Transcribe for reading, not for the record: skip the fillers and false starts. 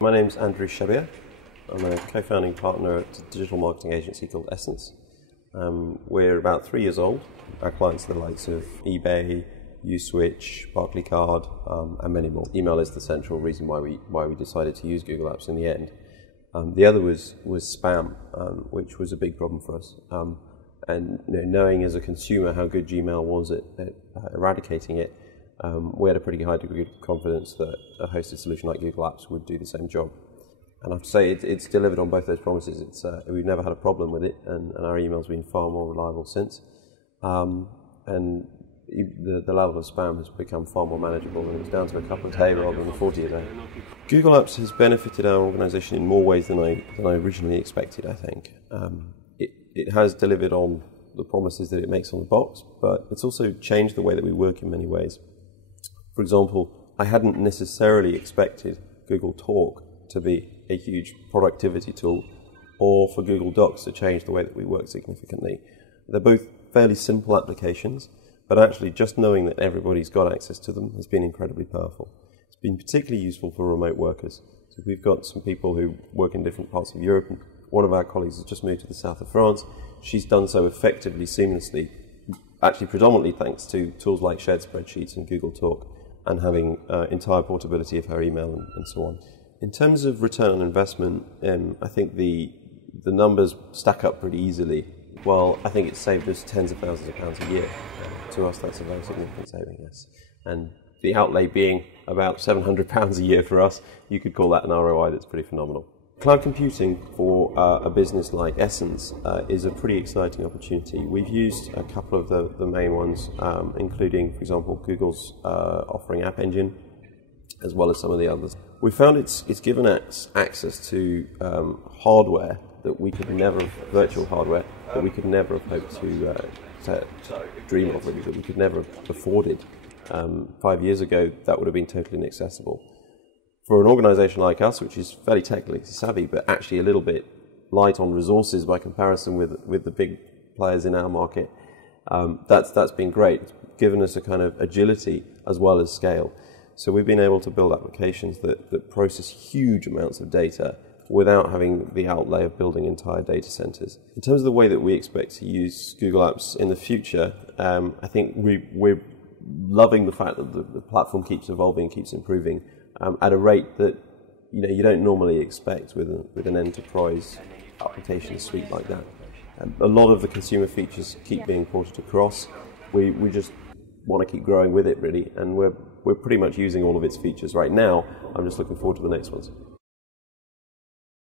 My name's Andrew Shabir. I'm a co-founding partner at a digital marketing agency called Essence. We're about 3 years old. Our clients are the likes of eBay, Uswitch, Barclaycard, and many more. Email is the central reason why we decided to use Google Apps in the end. The other was spam, which was a big problem for us. And knowing as a consumer how good Gmail was at eradicating it, we had a pretty high degree of confidence that a hosted solution like Google Apps would do the same job. And I have to say, it's delivered on both those promises. We've never had a problem with it, and our email's been far more reliable since. And the level of spam has become far more manageable, and it's down to a couple a day rather than 40 a day. Google Apps has benefited our organisation in more ways than I originally expected, I think. It has delivered on the promises that it makes on the box, but it's also changed the way that we work in many ways. For example, I hadn't necessarily expected Google Talk to be a huge productivity tool, or for Google Docs to change the way that we work significantly. They're both fairly simple applications, but actually just knowing that everybody's got access to them has been incredibly powerful. It's been particularly useful for remote workers. So we've got some people who work in different parts of Europe, and one of our colleagues has just moved to the south of France. She's done so effectively, seamlessly, actually predominantly thanks to tools like shared spreadsheets and Google Talk, and having entire portability of her email and so on. In terms of return on investment, I think the numbers stack up pretty easily. Well, I think it's saved us tens of thousands of pounds a year. To us, that's a very significant saving, yes. And the outlay being about £700 a year for us, you could call that an ROI that's pretty phenomenal. Cloud computing for a business like Essence is a pretty exciting opportunity. We've used a couple of the main ones, including, for example, Google's offering App Engine, as well as some of the others. We found it's given us access to hardware that we could never have, virtual hardware, that we could never have hoped to dream of, really, that we could never have afforded. 5 years ago, that would have been totally inaccessible. For an organisation like us, which is fairly technically savvy, but actually a little bit light on resources by comparison with the big players in our market, that's been great. It's given us a kind of agility as well as scale. So we've been able to build applications that process huge amounts of data without having the outlay of building entire data centers. In terms of the way that we expect to use Google Apps in the future, I think we're loving the fact that the platform keeps evolving, keeps improving at a rate that you don't normally expect with an enterprise application suite like that. A lot of the consumer features keep being ported across. We just want to keep growing with it, really, and we're pretty much using all of its features right now. I'm just looking forward to the next ones.